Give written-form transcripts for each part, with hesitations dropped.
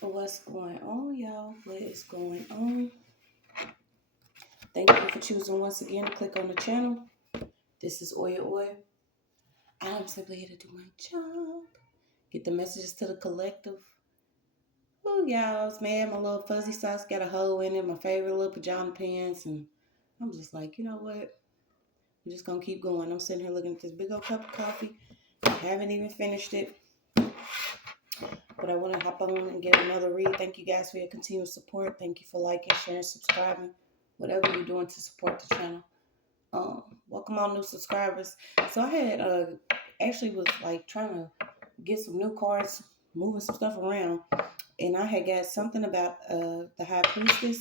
What's going on, y'all? What is going on? Thank you for choosing once again to click on the channel. This is OYAOY. I'm simply here to do my job. Get the messages to the collective. Oh, y'all, man, my little fuzzy socks got a hole in it, my favorite little pajama pants, and I'm just like, you know what? I'm just gonna keep going. I'm sitting here looking at this big old cup of coffee. I haven't even finished it, but I want to hop on and get another read. Thank you guys for your continued support. Thank you for liking, sharing, subscribing, whatever you're doing to support the channel. Welcome all new subscribers. So I had actually was like trying to get some new cards, moving some stuff around, and I had got something about the High Priestess.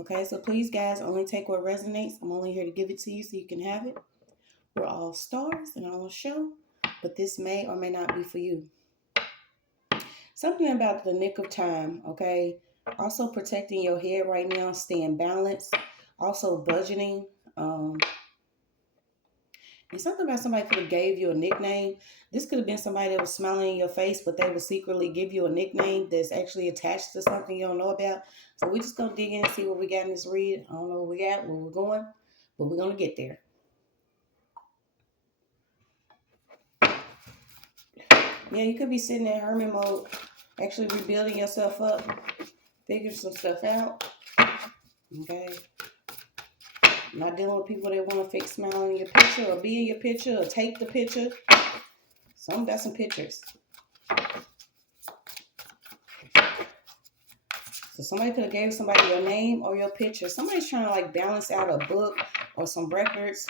Okay, so please guys, only take what resonates. I'm only here to give it to you so you can have it. We're all stars and on a show, but this may or may not be for you. Something about the nick of time, okay? Also protecting your head right now, staying balanced, also budgeting. And something about somebody could have gave you a nickname. This could have been somebody that was smiling in your face, but they would secretly give you a nickname that's actually attached to something you don't know about. So we're just going to dig in and see what we got in this read. I don't know what we got, where we're going, but we're going to get there. Yeah, you could be sitting in hermit mode, actually rebuilding yourself up, figuring some stuff out. Okay. Not dealing with people that want to fake smile in your picture or be in your picture or take the picture. Some got some pictures. So somebody could have gave somebody your name or your picture. Somebody's trying to like balance out a book or some records,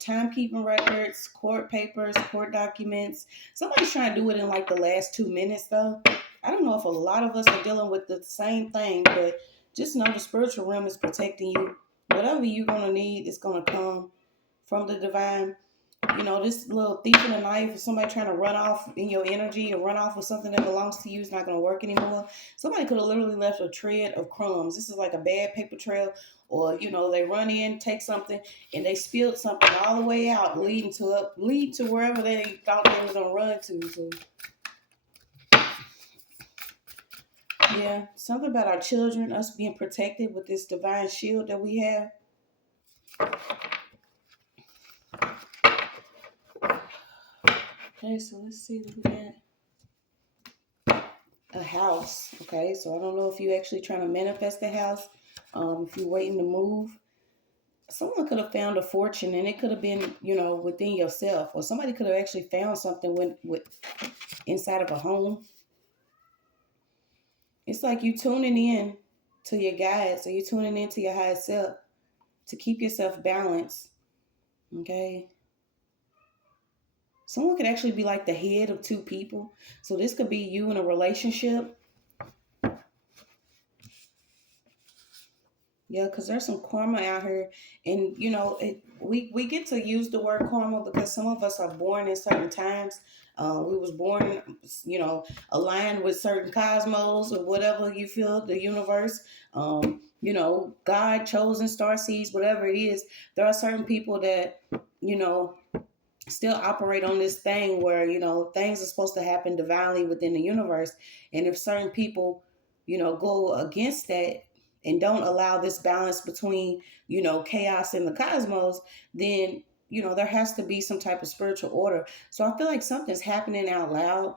timekeeping records, court papers, court documents. Somebody's trying to do it in like the last 2 minutes though. I don't know if a lot of us are dealing with the same thing, but just know the spiritual realm is protecting you. Whatever you're going to need is going to come from the divine. You know, this little thief in the knife, if somebody trying to run off in your energy or run off with something that belongs to you is not going to work anymore. Somebody could have literally left a tread of crumbs. This is like a bad paper trail, or you know, they run in, take something, and they spilled something all the way out, leading to wherever they thought they was gonna run to. So, yeah, something about our children, us being protected with this divine shield that we have. Okay, so let's see what we got. A house. Okay, so I don't know if you're actually trying to manifest a house. If you're waiting to move, someone could have found a fortune, and it could have been, you know, within yourself, or somebody could have actually found something with inside of a home. It's like you tuning in to your guides, or you tuning into your higher self to keep yourself balanced. Okay. Someone could actually be like the head of two people. So this could be you in a relationship. Yeah, because there's some karma out here. And, you know, we get to use the word karma because some of us are born in certain times. We was born, you know, aligned with certain cosmos or whatever you feel, the universe. You know, God, chosen, star seeds, whatever it is. There are certain people that, you know, still operate on this thing where, you know, things are supposed to happen divinely within the universe. And if certain people, you know, go against that and don't allow this balance between, you know, chaos and the cosmos, then, you know, there has to be some type of spiritual order. So I feel like something's happening out loud.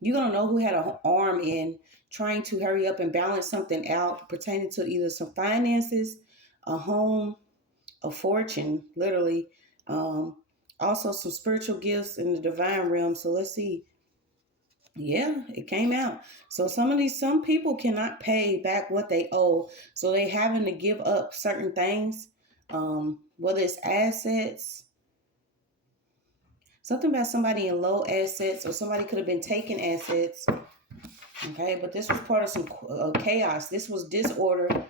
You're going to know who had an arm in trying to hurry up and balance something out pertaining to either some finances, a home, a fortune, literally. Um, Also some spiritual gifts in the divine realm. So let's see. Yeah, it came out. So some people cannot pay back what they owe. So they having to give up certain things, whether it's assets, something about somebody in low assets, or somebody could have been taking assets. Okay, but this was part of some chaos. This was disorder.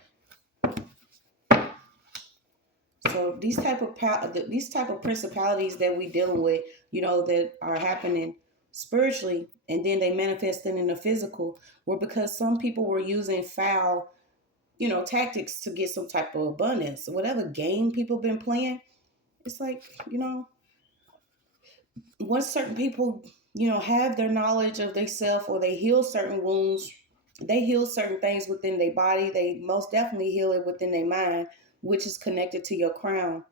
So these type of principalities that we dealing with, you know, that are happening spiritually, and then they manifesting in the physical, were because some people were using foul, you know, tactics to get some type of abundance. Whatever game people been playing, it's like, you know, once certain people, you know, have their knowledge of themselves, or they heal certain wounds, They heal certain things within their body. They most definitely heal it within their mind, which is connected to your crown.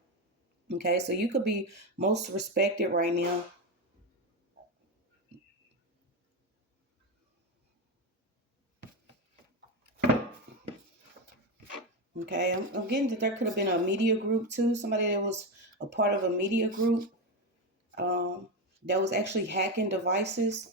Okay, so you could be most respected right now. Okay, I'm getting that there could have been a media group too. Somebody that was a part of a media group that was actually hacking devices.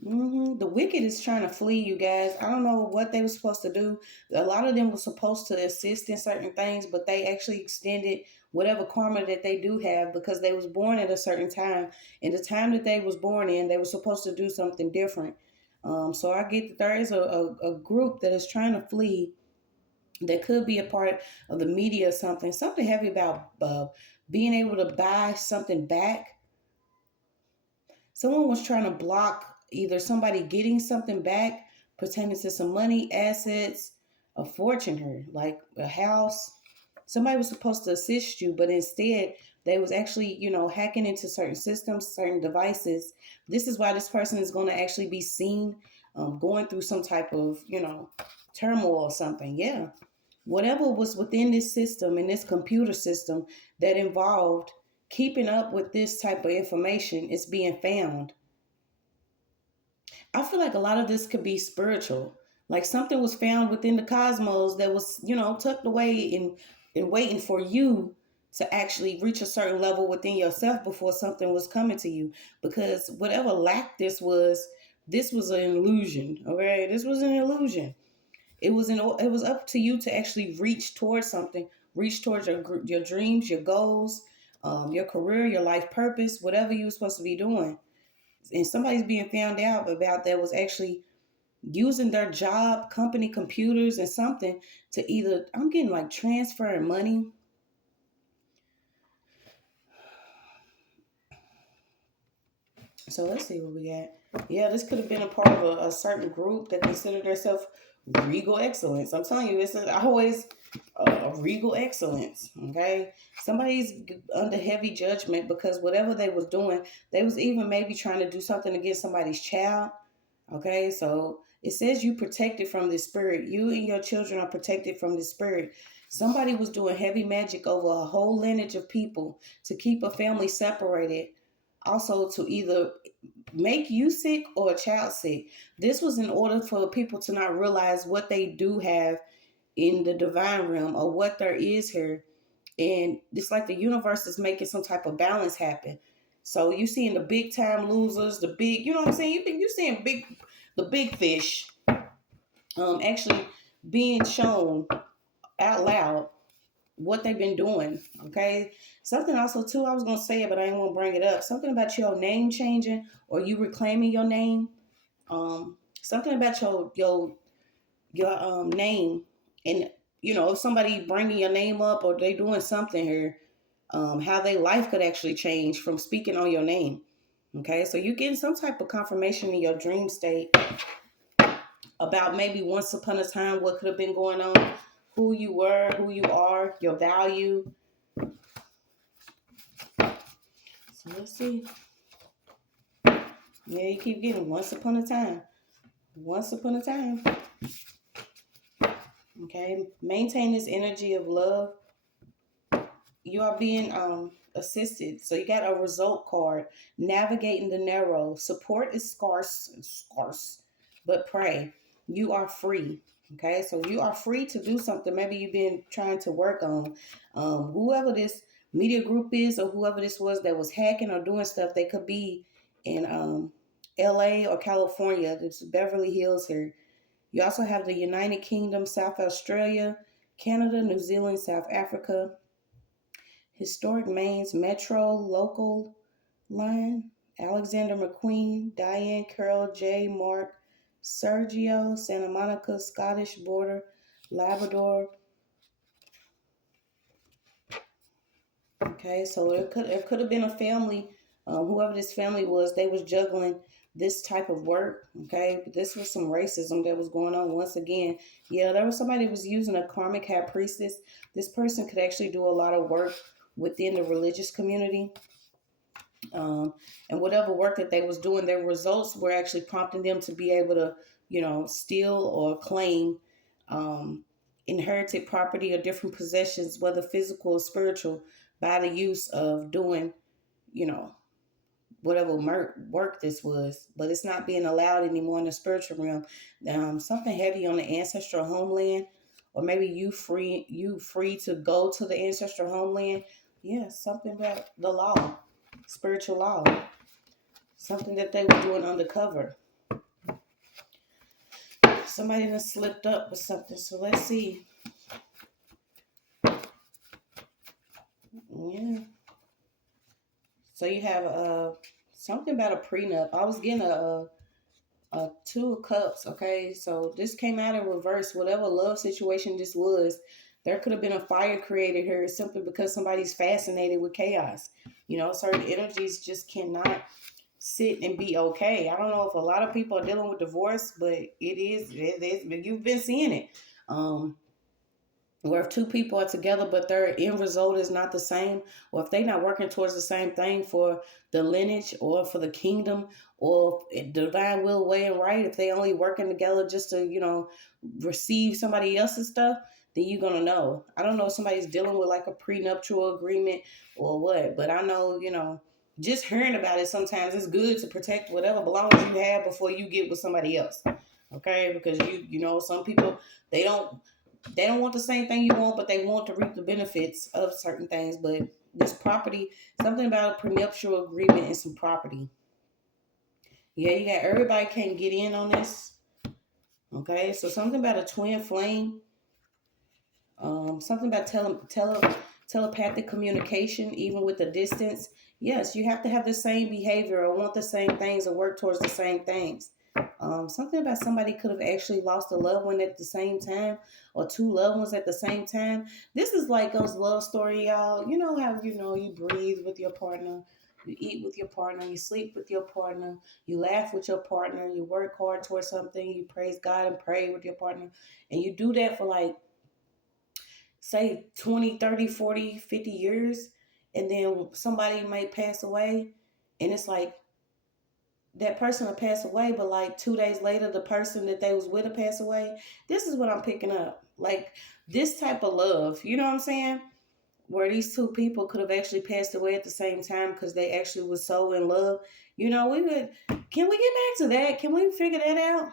The wicked is trying to flee, you guys. I don't know what they were supposed to do. A lot of them were supposed to assist in certain things, but they actually extended whatever karma that they do have because they was born at a certain time. And the time that they was born in, they were supposed to do something different. So I get that there is a group that is trying to flee that could be a part of the media or something heavy about being able to buy something back. Someone was trying to block either somebody getting something back pertaining to some money, assets, a fortune here, like a house. Somebody was supposed to assist you, but instead they was actually, hacking into certain systems, certain devices. This is why this person is going to actually be seen going through some type of, turmoil or something. Yeah. Whatever was within this system and this computer system that involved keeping up with this type of information is being found. I feel like a lot of this could be spiritual. Like something was found within the cosmos that was, tucked away and waiting for you to actually reach a certain level within yourself before something was coming to you. Because whatever lack this was an illusion. Okay, this was an illusion. It was up to you to actually reach towards something, reach towards your dreams, your goals, your career, your life purpose, whatever you were supposed to be doing. And somebody's being found out about that was actually using their job, company computers, and something to either I'm getting like transferring money. So let's see what we got. Yeah, this could have been a part of a certain group that considered themselves regal excellence. I'm telling you, it's always a regal excellence. Okay, somebody's under heavy judgment because whatever they was doing, they was even maybe trying to do something against somebody's child. Okay, so it says you protected from this spirit. You and your children are protected from this spirit. Somebody was doing heavy magic over a whole lineage of people to keep a family separated. Also, to either make you sick or a child sick. This was in order for the people to not realize what they do have in the divine realm or what there is here. And it's like the universe is making some type of balance happen. So you seeing the big time losers, the big, you know what I'm saying? You seeing the big fish, actually being shown out loud what they've been doing. Okay, something also too. I was gonna say it, but I didn't want to bring it up. Something about your name changing or you reclaiming your name. Something about your name, and if somebody bringing your name up or they doing something here, how their life could actually change from speaking on your name. Okay, so you're getting some type of confirmation in your dream state about maybe once upon a time what could have been going on, who you were, who you are, your value. So let's see. Yeah, you keep getting once upon a time. Once upon a time. Okay, maintain this energy of love. You are being assisted. So you got a result card. Navigating the narrow. Support is scarce, but pray. You are free. Okay, so you are free to do something. Maybe you've been trying to work on. Whoever this media group is, or whoever this was that was hacking or doing stuff, they could be in LA or California. It's Beverly Hills here. You also have the United Kingdom, South Australia, Canada, New Zealand, South Africa, Historic Maine's Metro Local Line, Alexander McQueen, Diane Carroll, J. Mark, Sergio, Santa Monica, Scottish Border, Labrador. Okay, so it could have been a family. Whoever this family was, they was juggling this type of work. Okay, but this was some racism that was going on once again. Yeah, there was somebody that was using a karmic high priestess. This person could actually do a lot of work within the religious community. And whatever work that they was doing, their results were actually prompting them to be able to, steal or claim inherited property or different possessions, whether physical or spiritual, by the use of doing, you know, whatever work this was. But it's not being allowed anymore in the spiritual realm. Something heavy on the ancestral homeland, or maybe you free to go to the ancestral homeland. Yeah, something about the law, spiritual law, something that they were doing undercover. Somebody done slipped up with something, so let's see. Yeah. So you have something about a prenup. I was getting a two of cups. Okay, so this came out in reverse. Whatever love situation this was, there could have been a fire created here simply because somebody's fascinated with chaos. Certain energies just cannot sit and be okay. I don't know if a lot of people are dealing with divorce, but you've been seeing it. Or if two people are together but their end result is not the same, or if they're not working towards the same thing for the lineage or for the kingdom or divine will, way, and right, if they only working together just to, receive somebody else's stuff, then you're going to know. I don't know if somebody's dealing with like a prenuptial agreement or what, but I know, just hearing about it sometimes it's good to protect whatever belongings you have before you get with somebody else. Okay, because some people, they don't want the same thing you want, but they want to reap the benefits of certain things. But this property, something about a prenuptial agreement and some property. Yeah, you got everybody can't get in on this. Okay, so something about a twin flame. Something about telepathic communication, even with the distance. Yes, you have to have the same behavior or want the same things or work towards the same things. Something about somebody could have actually lost a loved one at the same time, or two loved ones at the same time. This is like those love story, y'all. You know how you breathe with your partner, you eat with your partner, you sleep with your partner, you laugh with your partner, you work hard towards something, you praise God and pray with your partner, and you do that for like, say 20, 30, 40, 50 years, and then somebody may pass away, and it's like that person will pass away, but like 2 days later, the person that they was with will pass away. This is what I'm picking up. Like this type of love, you know what I'm saying? Where these two people could have actually passed away at the same time because they actually was so in love. Can we get back to that? Can we figure that out?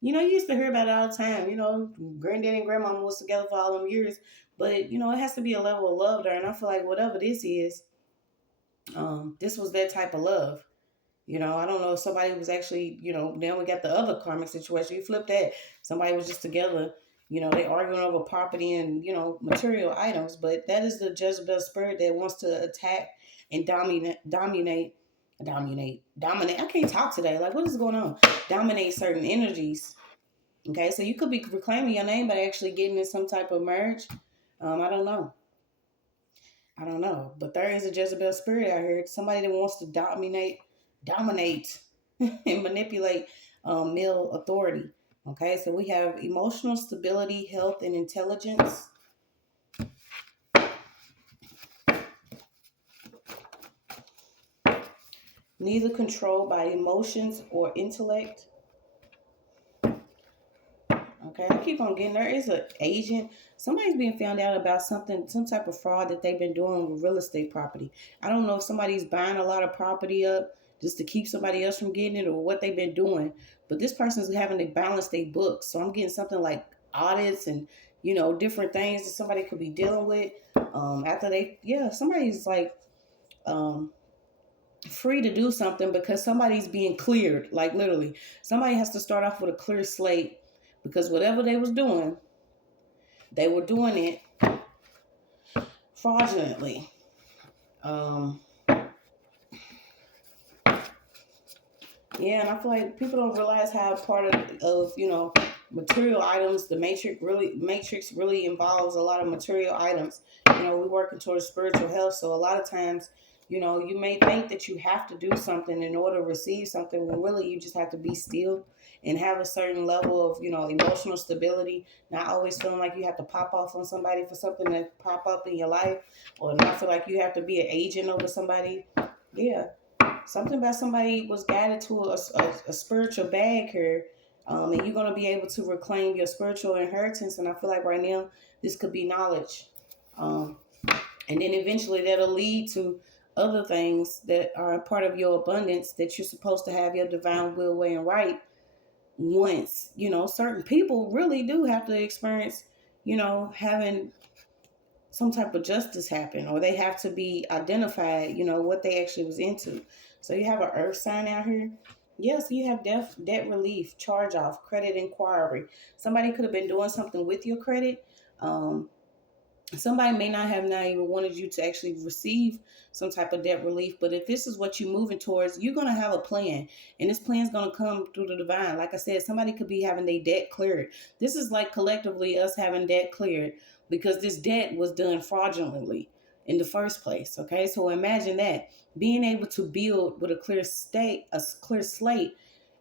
You used to hear about it all the time. Granddaddy and grandmama was together for all them years. But, it has to be a level of love there. And I feel like whatever this is, this was that type of love. I don't know if somebody was actually, then we got the other karmic situation. You flip that. Somebody was just together, they arguing over property and, material items. But that is the Jezebel spirit that wants to attack and dominate. I can't talk today. Like, what is going on? Dominate certain energies. Okay, so you could be reclaiming your name by actually getting in some type of marriage. I don't know. But there is a Jezebel spirit out here. Somebody that wants to dominate and manipulate male authority. Okay, so we have emotional stability, health, and intelligence. Neither controlled by emotions or intellect. Okay, I keep on getting there is an agent. Somebody's being found out about something, some type of fraud that they've been doing with real estate property. I don't know if somebody's buying a lot of property up just to keep somebody else from getting it or what they've been doing. But this person's having to balance their books. So I'm getting something like audits and, different things that somebody could be dealing with. Somebody's like free to do something because somebody's being cleared. Like literally, somebody has to start off with a clear slate because whatever they was doing, they were doing it fraudulently. And I feel like people don't realize how part of material items, the matrix really involves a lot of material items. We're working towards spiritual health, so a lot of times, you may think that you have to do something in order to receive something when really you just have to be still and have a certain level of, emotional stability, not always feeling like you have to pop off on somebody for something to pop up in your life, or not feel like you have to be an agent over somebody. Yeah. Something about somebody was guided to a spiritual bag here. And you're going to be able to reclaim your spiritual inheritance. And I feel like right now, this could be knowledge. Um, and then eventually that'll lead to other things that are a part of your abundance that you're supposed to have your divine will, way, and right. Once, certain people really do have to experience, having some type of justice happen, or they have to be identified, what they actually was into. So you have an earth sign out here. Yes, you have debt relief, charge off, credit inquiry. Somebody could have been doing something with your credit. Somebody may not have not even wanted you to actually receive some type of debt relief, but if this is what you're moving towards, you're going to have a plan, and this plan is going to come through the divine. Like I said, somebody could be having their debt cleared. This is like collectively us having debt cleared because this debt was done fraudulently in the first place. Okay, so imagine that, being able to build with a clear slate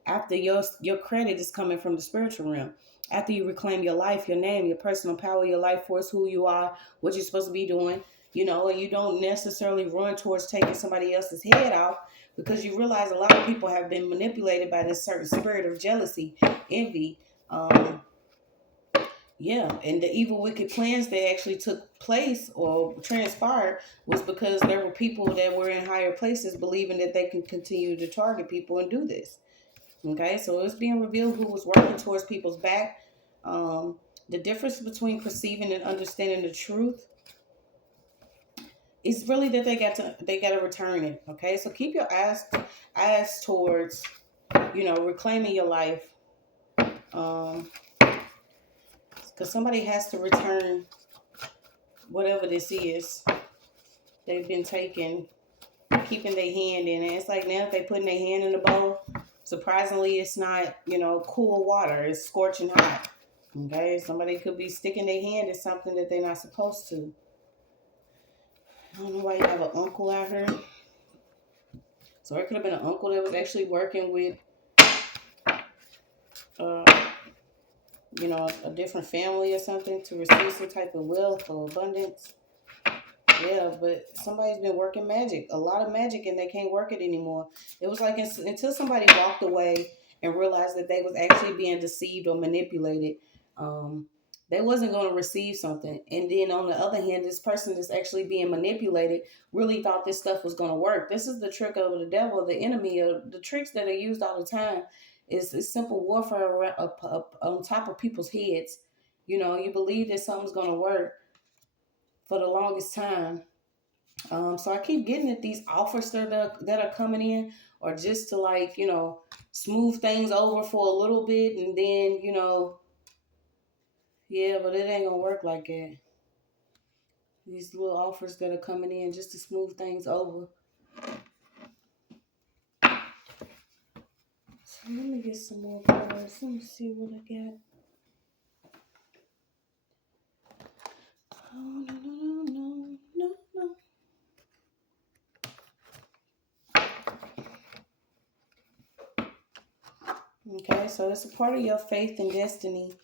after your credit is coming from the spiritual realm. After you reclaim your life, your name, your personal power, your life force, who you are, what you're supposed to be doing, and you don't necessarily run towards taking somebody else's head off, because you realize a lot of people have been manipulated by this certain spirit of jealousy, envy, and the evil, wicked plans that actually took place or transpired was because there were people that were in higher places believing that they can continue to target people and do this. Okay, so it's being revealed who was working towards people's back. The difference between perceiving and understanding the truth is really that they got to return it. Okay, so keep your eyes towards reclaiming your life, because somebody has to return whatever this is they've been taking, keeping their hand in it. It's like now if they putting their hand in the bowl, surprisingly it's not cool water, it's scorching hot. Okay, somebody could be sticking their hand in something that they're not supposed to. I don't know why you have an uncle out here. So it could have been an uncle that was actually working with, uh, a different family or something to receive some type of wealth or abundance. Yeah, but somebody's been working magic, a lot of magic, and they can't work it anymore. It was like until somebody walked away and realized that they was actually being deceived or manipulated. They wasn't going to receive something. And then on the other hand, this person that's actually being manipulated really thought this stuff was going to work. This is the trick of the devil, the enemy. The tricks that are used all the time is simple warfare on top of people's heads. You believe that something's going to work for the longest time. So I keep getting that these offers that are coming in are just to smooth things over for a little bit, and then yeah, but it ain't gonna work like that. These little offers that are coming in just to smooth things over. So let me get some more cards. Let me see what I got. Oh, no. Okay, so it's a part of your faith and destiny.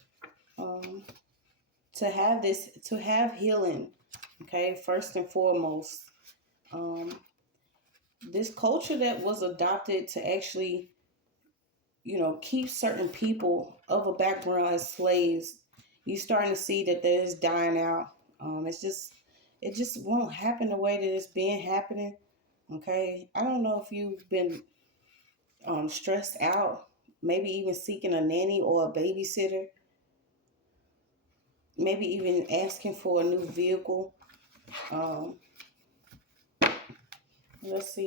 To have healing. Okay, first and foremost. This culture that was adopted to actually, keep certain people of a background as slaves, you starting to see that that is dying out. It just won't happen the way that it's been happening. Okay, I don't know if you've been stressed out, maybe even seeking a nanny or a babysitter, maybe even asking for a new vehicle. Um, let's see.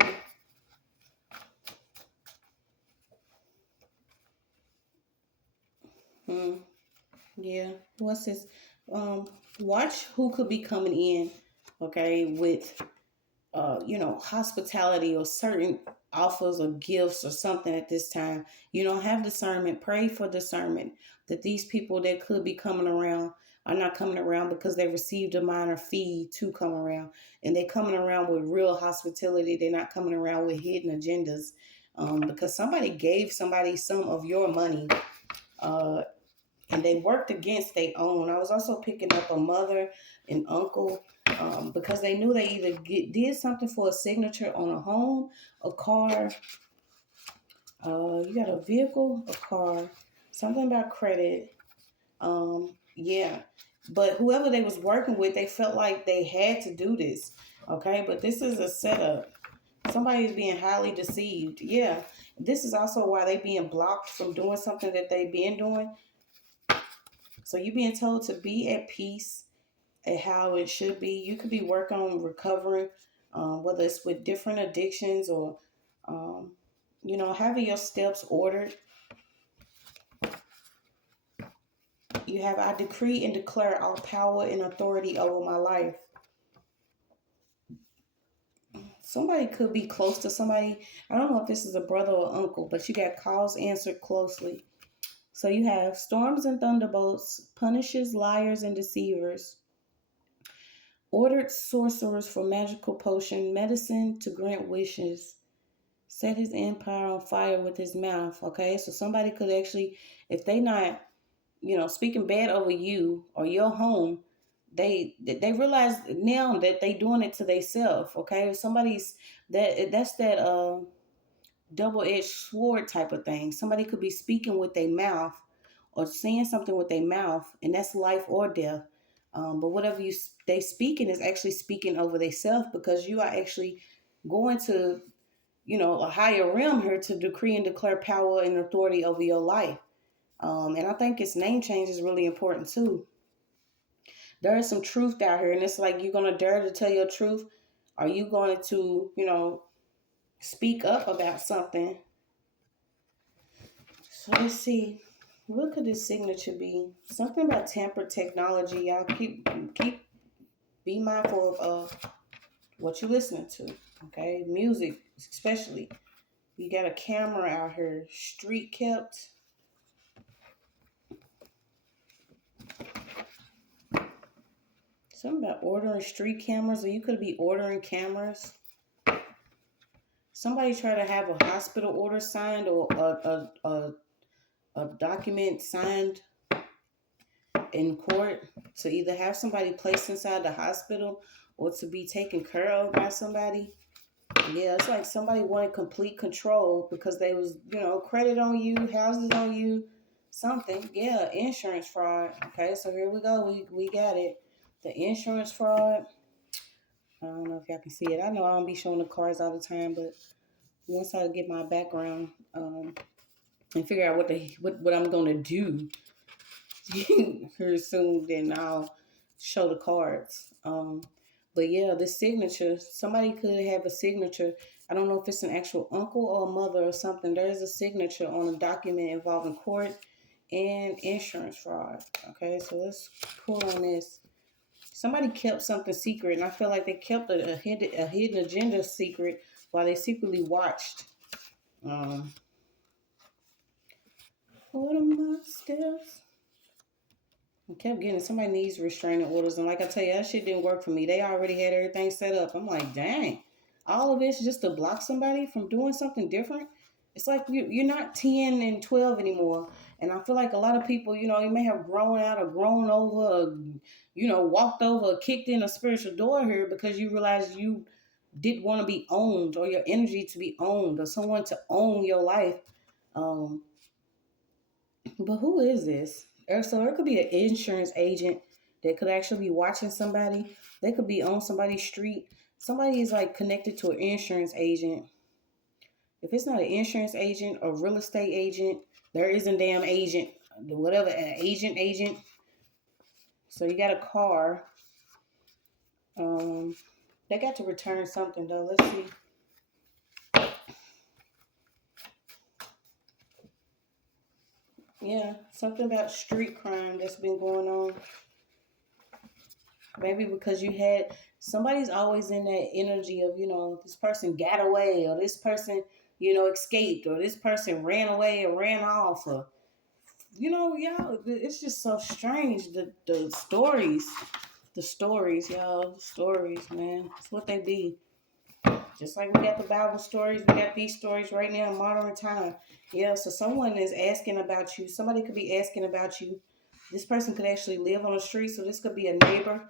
Yeah. What's this? Watch who could be coming in, okay, with hospitality or certain offers or gifts or something at this time. Have discernment. Pray for discernment that these people that could be coming around are not coming around because they received a minor fee to come around, and they're coming around with real hospitality. They're not coming around with hidden agendas, because somebody gave somebody some of your money, and they worked against their own. I was also picking up a mother and uncle, because they knew they either did something for a signature on a home, a car. You got a vehicle, a car. Something about credit. Yeah. But whoever they was working with, they felt like they had to do this. Okay, but this is a setup. Somebody's being highly deceived. Yeah. This is also why they being blocked from doing something that they been doing. So you being told to be at peace and how it should be. You could be working on recovering, whether it's with different addictions or, um, having your steps ordered. You have, I decree and declare all power and authority over my life. Somebody could be close to somebody. I don't know if this is a brother or uncle, but you got calls answered closely. So you have storms and thunderbolts, punishes liars and deceivers, ordered sorcerers for magical potion, medicine to grant wishes, set his empire on fire with his mouth. Okay, so somebody could actually, if they not, speaking bad over you or your home, they realize now that they doing it to themselves. Okay, if somebody's that's that double-edged sword type of thing. Somebody could be speaking with their mouth or saying something with their mouth, and that's life or death. But whatever they speaking is actually speaking over themselves, because you are actually going to, a higher realm here to decree and declare power and authority over your life. And I think its name change is really important too. There is some truth out here, and it's like, you're gonna dare to tell your truth. Are you going to, speak up about something? So let's see. What could this signature be? Something about tampered technology. Y'all be mindful of what you're listening to. Okay, music especially. You got a camera out here, street kept. Something about ordering street cameras, or you could be ordering cameras. Somebody try to have a hospital order signed, or a document signed in court to either have somebody placed inside the hospital or to be taken care of by somebody. Yeah, it's like somebody wanted complete control because they was, credit on you, houses on you, something. Yeah, insurance fraud. Okay, so here we go. We got it. The insurance fraud. I don't know if y'all can see it. I know I don't be showing the cards all the time, but once I get my background and figure out what I'm gonna do here soon, then I'll show the cards. But yeah, this signature, somebody could have a signature. I don't know if it's an actual uncle or a mother or something. There is a signature on a document involving court and insurance fraud. Okay, so let's pull on this. Somebody kept something secret, and I feel like they kept a hidden agenda secret while they secretly watched. What are my steps? I kept getting, somebody needs restraining orders, and like I tell you, that shit didn't work for me. They already had everything set up. I'm like, dang, all of this just to block somebody from doing something different. It's like you're not 10 and 12 anymore. And I feel like a lot of people, you may have grown out or grown over, or, walked over or kicked in a spiritual door here because you realized you didn't want to be owned, or your energy to be owned, or someone to own your life. Um, but who is this? So there could be an insurance agent that could actually be watching somebody. They could be on somebody's street. Somebody is like connected to an insurance agent. If it's not an insurance agent or real estate agent, there is a damn agent, whatever, an agent. So you got a car. They got to return something though. Let's see. Yeah, something about street crime that's been going on. Maybe because you had, somebody's always in that energy of, this person got away, or this person, escaped, or this person ran away or ran off, or, y'all, it's just so strange. The stories, y'all, the stories, man. That's what they be. Just like we got the Bible stories, we got these stories right now in modern time. Yeah, so someone is asking about you. Somebody could be asking about you. This person could actually live on the street, so this could be a neighbor.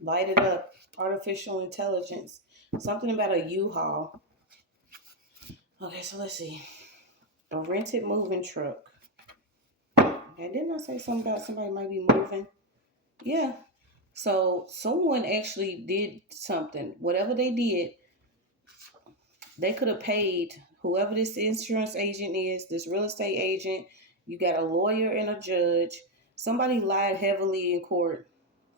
Light it up. Artificial intelligence. Something about a U-Haul. Okay, so let's see. A rented moving truck. Okay, didn't I say something about somebody might be moving? Yeah. So someone actually did something. Whatever they did, they could have paid whoever this insurance agent is, this real estate agent. You got a lawyer and a judge. Somebody lied heavily in court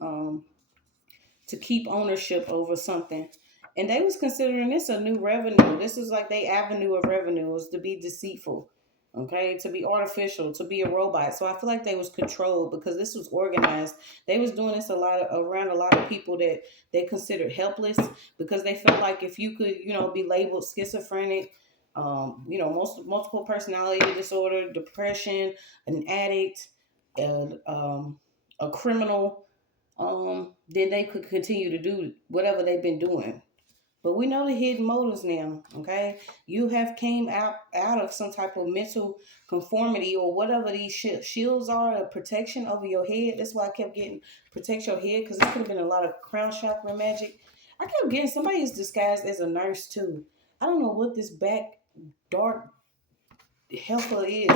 to keep ownership over something. And they was considering this a new revenue. This is like their avenue of revenue was to be deceitful, okay, to be artificial, to be a robot. So I feel like they was controlled because this was organized. They was doing this around a lot of people that they considered helpless because they felt like if you could, be labeled schizophrenic, multiple personality disorder, depression, an addict, and a criminal, then they could continue to do whatever they've been doing. But we know the hidden motives now, okay? You have came out of some type of mental conformity or whatever these shields are, a protection over your head. That's why I kept getting protect your head, because this could have been a lot of crown chakra magic. I kept getting somebody is disguised as a nurse too. I don't know what this back dark helper is.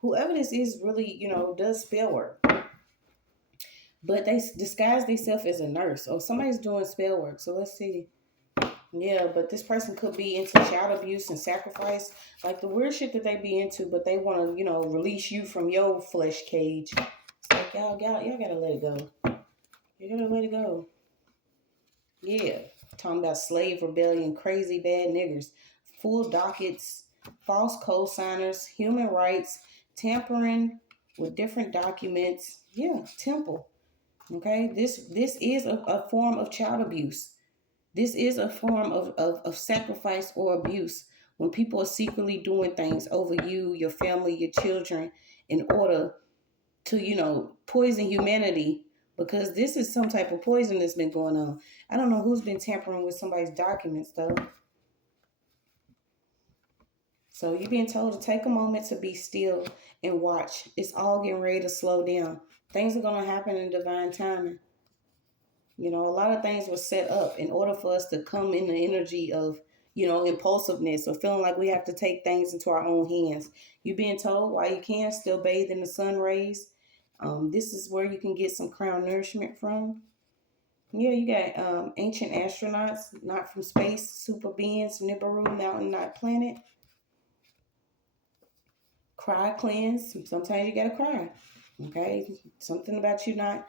Whoever this is really, does spell work. But they disguise themselves as a nurse or somebody's doing spell work. So let's see. Yeah, but this person could be into child abuse and sacrifice, like the weird shit that they be into, but they want to, release you from your flesh cage. It's like, y'all gotta let it go. You gotta let it go. Yeah, talking about slave rebellion, crazy bad niggers, full dockets, false co-signers, human rights, tampering with different documents. Yeah, temple. Okay, this is a form of child abuse. This is a form of sacrifice or abuse when people are secretly doing things over you, your family, your children, in order to, poison humanity, because this is some type of poison that's been going on. I don't know who's been tampering with somebody's documents, though. So you're being told to take a moment to be still and watch. It's all getting ready to slow down. Things are going to happen in divine timing. A lot of things were set up in order for us to come in the energy of, impulsiveness or feeling like we have to take things into our own hands. You're being told while you can still bathe in the sun rays. This is where you can get some crown nourishment from. Yeah, you got ancient astronauts, not from space, super beings, Nibiru, mountain, not planet. Cry cleanse. Sometimes you gotta cry. Okay, something about you not.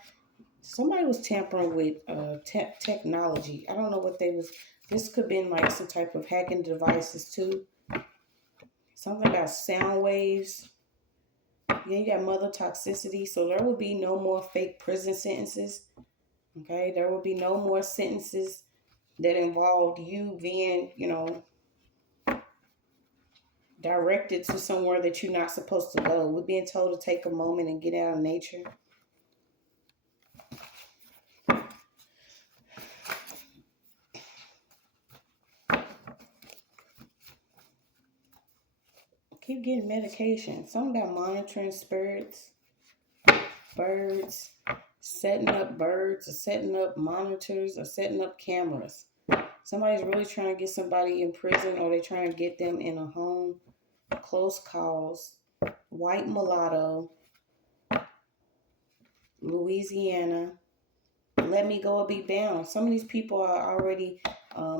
Somebody was tampering with technology. I don't know what they was. This could have been like some type of hacking devices too. Something about sound waves. Yeah, you got mother toxicity. So there will be no more fake prison sentences. Okay, there will be no more sentences that involved you being, directed to somewhere that you're not supposed to go. We're being told to take a moment and get out of nature. Keep getting medication. Something about monitoring spirits, birds, setting up birds, or setting up monitors, or setting up cameras. Somebody's really trying to get somebody in prison, or they're trying to get them in a home. Close calls. White mulatto. Louisiana. Let me go or be bound. Some of these people are already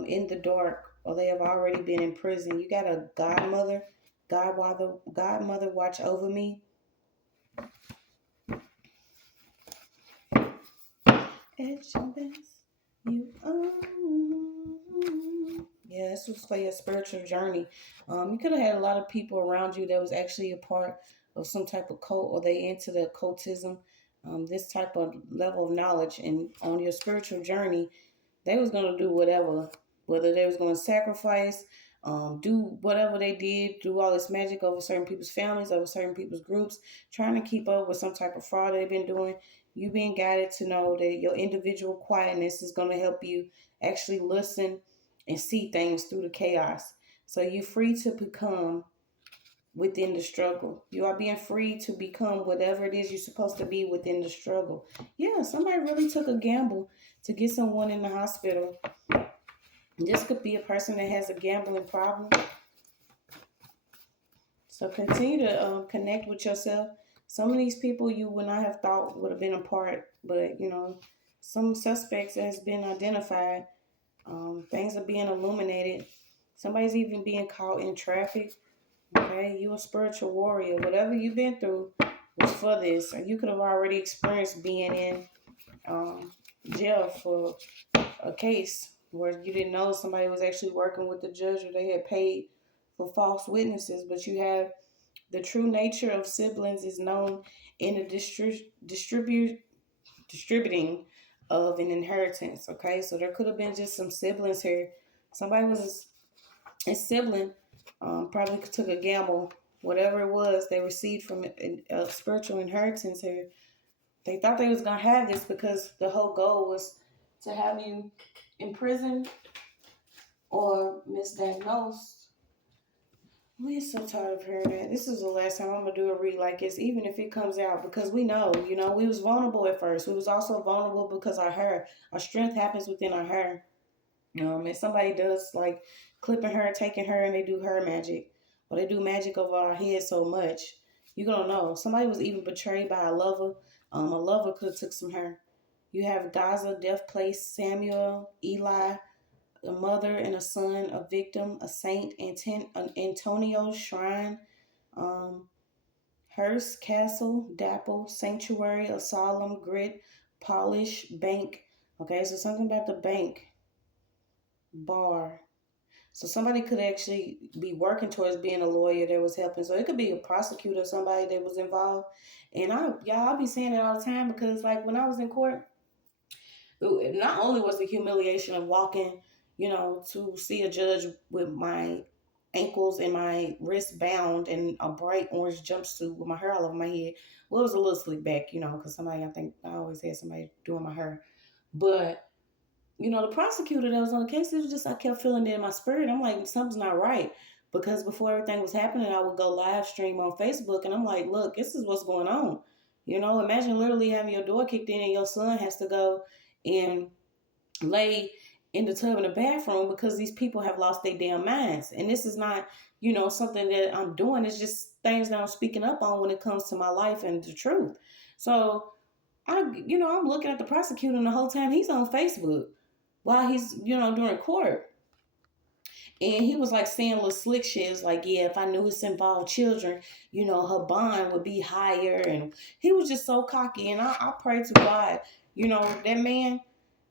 in the dark, or they have already been in prison. You got a godmother. Godmother, watch over me. It's your best. You Yeah, this was for your spiritual journey. You could have had a lot of people around you that was actually a part of some type of cult, or they into the occultism, this type of level of knowledge. And on your spiritual journey, they was going to do whatever, whether they was going to sacrifice, do whatever they did, do all this magic over certain people's families, over certain people's groups, trying to keep up with some type of fraud they've been doing. You being guided to know that your individual quietness is going to help you actually listen and see things through the chaos. So you're free to become within the struggle. You are being free to become whatever it is you're supposed to be within the struggle. Yeah, somebody really took a gamble to get someone in the hospital. This could be a person that has a gambling problem. So continue to connect with yourself. Some of these people you would not have thought would have been a part, but some suspects has been identified. Things are being illuminated. Somebody's even being caught in traffic. Okay, you a spiritual warrior. Whatever you've been through was for this, or you could have already experienced being in um, jail for a case where you didn't know somebody was actually working with the judge or they had paid for false witnesses, but you have the true nature of siblings is known in the distributing of an inheritance. Okay, so there could have been just some siblings here. Somebody was a sibling, probably took a gamble, whatever it was they received from a spiritual inheritance here. They thought they was gonna have this because the whole goal was to have you imprisoned or misdiagnosed. We're so tired of hearing that. This is the last time I'm gonna do a read like this, even if it comes out, because we know, we was vulnerable at first. We was also vulnerable because our hair, our strength happens within our hair. And somebody does like clipping her, taking her, and they do her magic, or they do magic over our head so much, you're gonna know. Somebody was even betrayed by a lover. A lover could have took some hair. You have Gaza, Death Place, Samuel, Eli, a mother and a son, a victim, a saint, Antonio Shrine, um, Hearst Castle, Dapple, Sanctuary, a solemn grit, polish, bank. Okay, so something about the bank, bar. So somebody could actually be working towards being a lawyer that was helping. So it could be a prosecutor, somebody that was involved. And I'll be saying it all the time because like when I was in court, not only was the humiliation of walking, to see a judge with my ankles and my wrists bound and a bright orange jumpsuit with my hair all over my head. Well, it was a little slick back, because I think I always had somebody doing my hair. But, the prosecutor that was on the case, it was just, I kept feeling it in my spirit. I'm like, something's not right. Because before everything was happening, I would go live stream on Facebook and I'm like, look, this is what's going on. Imagine literally having your door kicked in and your son has to go and lay in the tub in the bathroom because these people have lost their damn minds. And this is not, something that I'm doing. It's just things that I'm speaking up on when it comes to my life and the truth. So I'm looking at the prosecutor and the whole time he's on Facebook while he's, during court. And he was like saying little slick shit. It's like, yeah, if I knew it's involved children, her bond would be higher. And he was just so cocky. And I pray to God, that man,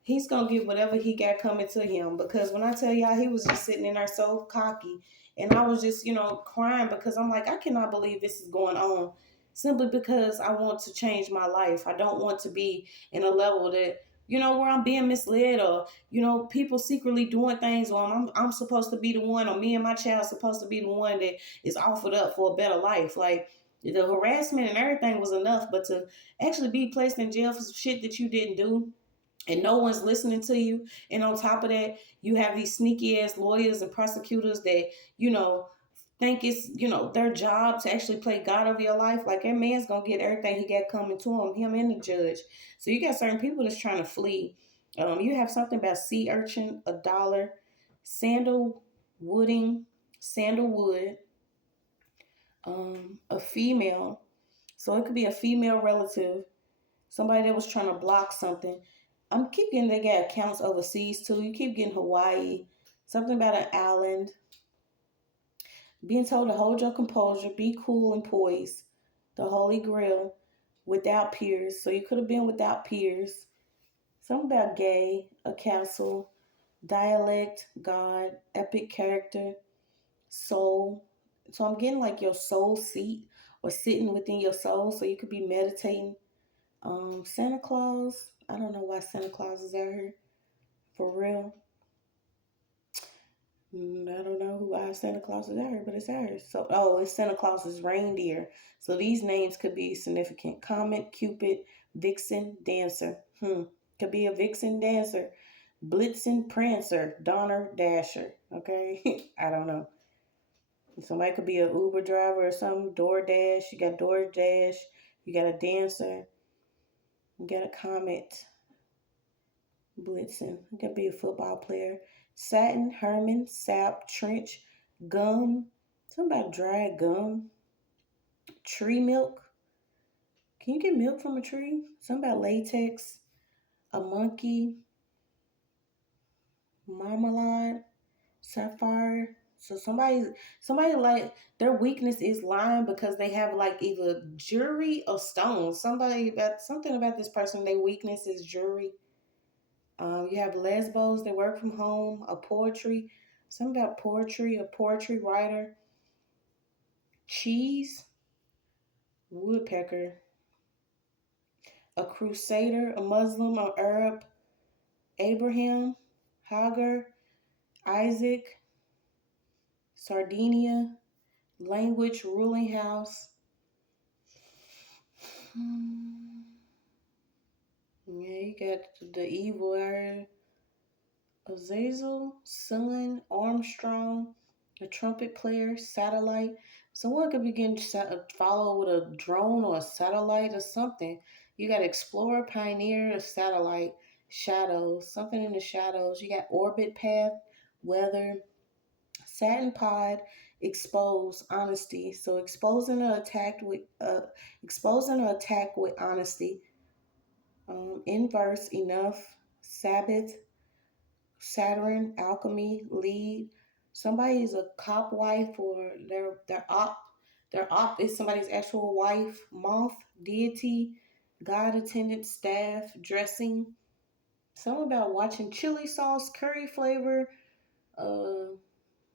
he's going to get whatever he got coming to him. Because when I tell y'all, he was just sitting in there so cocky. And I was just, crying because I'm like, I cannot believe this is going on simply because I want to change my life. I don't want to be in a level that, where I'm being misled or, people secretly doing things or I'm supposed to be the one or me and my child supposed to be the one that is offered up for a better life. Like the harassment and everything was enough, but to actually be placed in jail for some shit that you didn't do and no one's listening to you. And on top of that, you have these sneaky ass lawyers and prosecutors that, think it's, their job to actually play God over your life. Like that man's gonna get everything he got coming to him and the judge. So you got certain people that's trying to flee. You have something about sea urchin, a dollar, sandalwood, a female. So it could be a female relative, somebody that was trying to block something. I'm keep getting they got accounts overseas too. You keep getting Hawaii, something about an island, being told to hold your composure, be cool and poised, the Holy Grail, without peers. So you could have been without peers. Something about gay, a castle, dialect, God, epic character, soul. So I'm getting like your soul seat or sitting within your soul. So you could be meditating. Santa Claus. I don't know why Santa Claus is out here. For real. I don't know why Santa Claus is out here, but it's out here. So, it's Santa Claus's reindeer. So these names could be significant. Comet, Cupid, Vixen, Dancer. Could be a Vixen dancer. Blitzen, Prancer, Donner, Dasher. Okay? I don't know. Somebody could be an Uber driver or something. DoorDash. You got DoorDash. You got a dancer. You got a Comet. Blitzen. It could be a football player. Satin, Herman, Sap, Trench, Gum. Something about dry gum. tree milk. Can you get milk from a tree? Something about latex, a monkey, marmalade, sapphire. So somebody like their weakness is lying because they have like either jewelry or stones. Something about this person, their weakness is jewelry. You have lesbos, they work from home, a poetry, something about poetry, a poetry writer, cheese, woodpecker, a crusader, a Muslim, or Arab, Abraham, Hagar, Isaac, Sardinia, language, ruling house. Yeah, you got the evil area. Azazel, Sun, Armstrong, a trumpet player, satellite. Someone could begin to follow with a drone or a satellite or something. You got explorer, pioneer, a satellite, shadows, something in the shadows. You got orbit path, weather, satin pod, expose, honesty. So exposing or attack with honesty. Inverse, enough, Sabbath, Saturn, alchemy, lead. Somebody is a cop wife or their op. Their op is somebody's actual wife. Moth, deity, God attendant, staff, dressing. Something about watching chili sauce, curry flavor.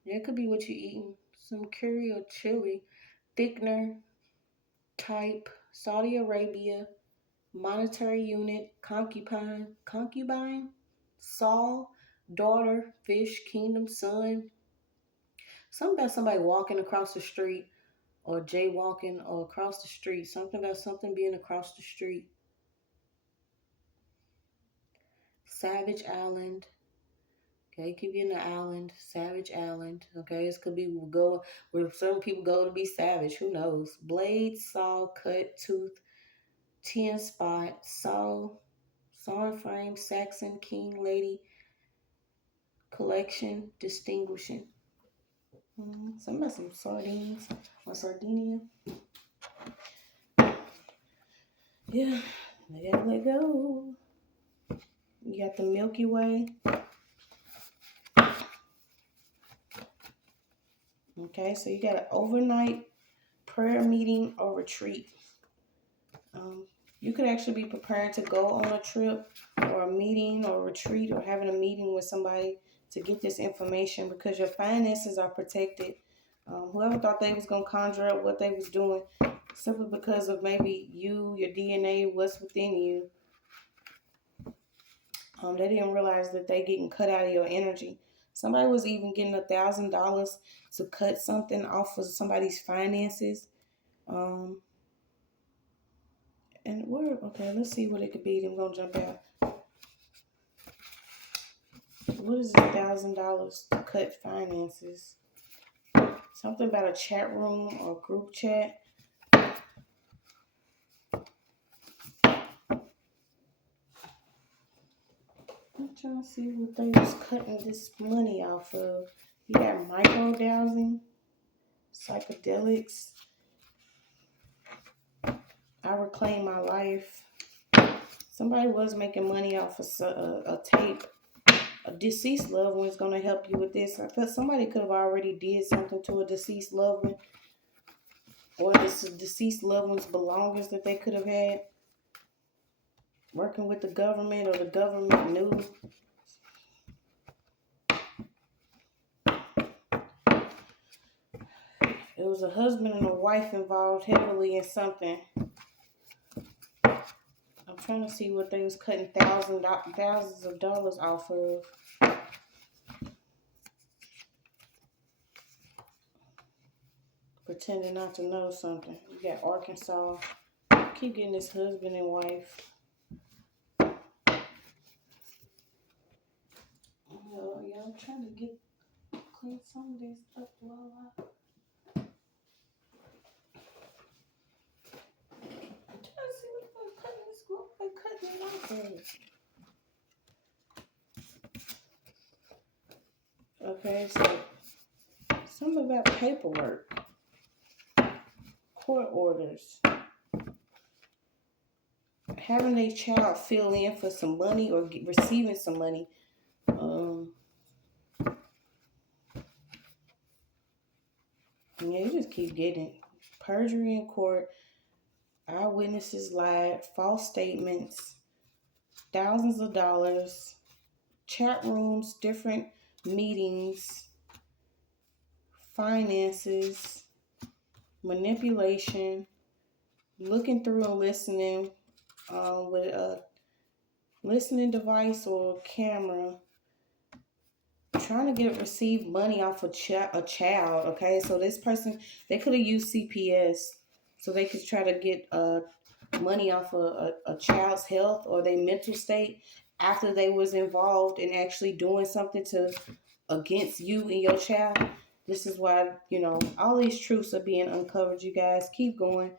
It could be what you're eating. Some curry or chili. Thickener, type, Saudi Arabia, monetary unit, concubine, Saul, daughter, fish, kingdom, son. Something about somebody walking across the street or jaywalking or across the street. Something about something being across the street. Savage Island. Okay, it could be in the island, Savage Island. Okay, this could be where certain people go to be savage. Who knows? Blade, saw, cut, tooth, 10 spot, saw, frame, Saxon, king, lady, collection, distinguishing. Some of some sardines or Sardinia. Yeah, they gotta let go. You got the Milky Way. Okay, so you got an overnight prayer meeting or retreat. You could actually be preparing to go on a trip or a meeting or a retreat or having a meeting with somebody to get this information because your finances are protected. Whoever thought they was going to conjure up what they was doing simply because of maybe you, your DNA, what's within you. They didn't realize that they getting cut out of your energy. Somebody was even getting $1,000 to cut something off of somebody's finances. And okay, let's see what it could be. I'm going to jump out. What is $1,000 to cut finances? Something about a chat room or group chat. I'm trying to see what they was cutting this money off of. You got microdosing, psychedelics. I reclaim my life. Somebody was making money off of a tape. A deceased loved one is going to help you with this. I thought somebody could have already did something to a deceased loved one. Or this deceased loved one's belongings that they could have had. Working with the government or the government knew. It was a husband and a wife involved heavily in something. I'm trying to see what they was cutting thousands of dollars off of. Pretending not to know something. You got Arkansas. Keep getting this husband and wife. Y'all trying to clean some of this up while I'm trying to see what they're cutting this group. They're cutting it off of. Okay, so something about paperwork. court orders. Having a child fill in for some money or receiving some money. Yeah, you just keep getting perjury in court. Eyewitnesses lied, false statements, thousands of dollars, chat rooms, different meetings, finances, manipulation, looking through and listening with a listening device or camera, trying to receive money off a child. Okay, so this person, they could have used CPS, so they could try to get money off a child's health or their mental state after they was involved in actually doing something against you and your child. This is why, all these truths are being uncovered. You guys keep going.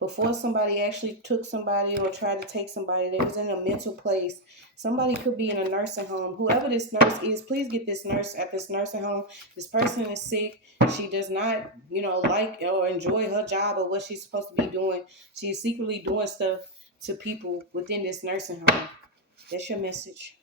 Before somebody actually took somebody or tried to take somebody, they was in a mental place. Somebody could be in a nursing home. Whoever this nurse is, please get this nurse at this nursing home. This person is sick. She does not, like or enjoy her job or what she's supposed to be doing. She's secretly doing stuff to people within this nursing home. That's your message.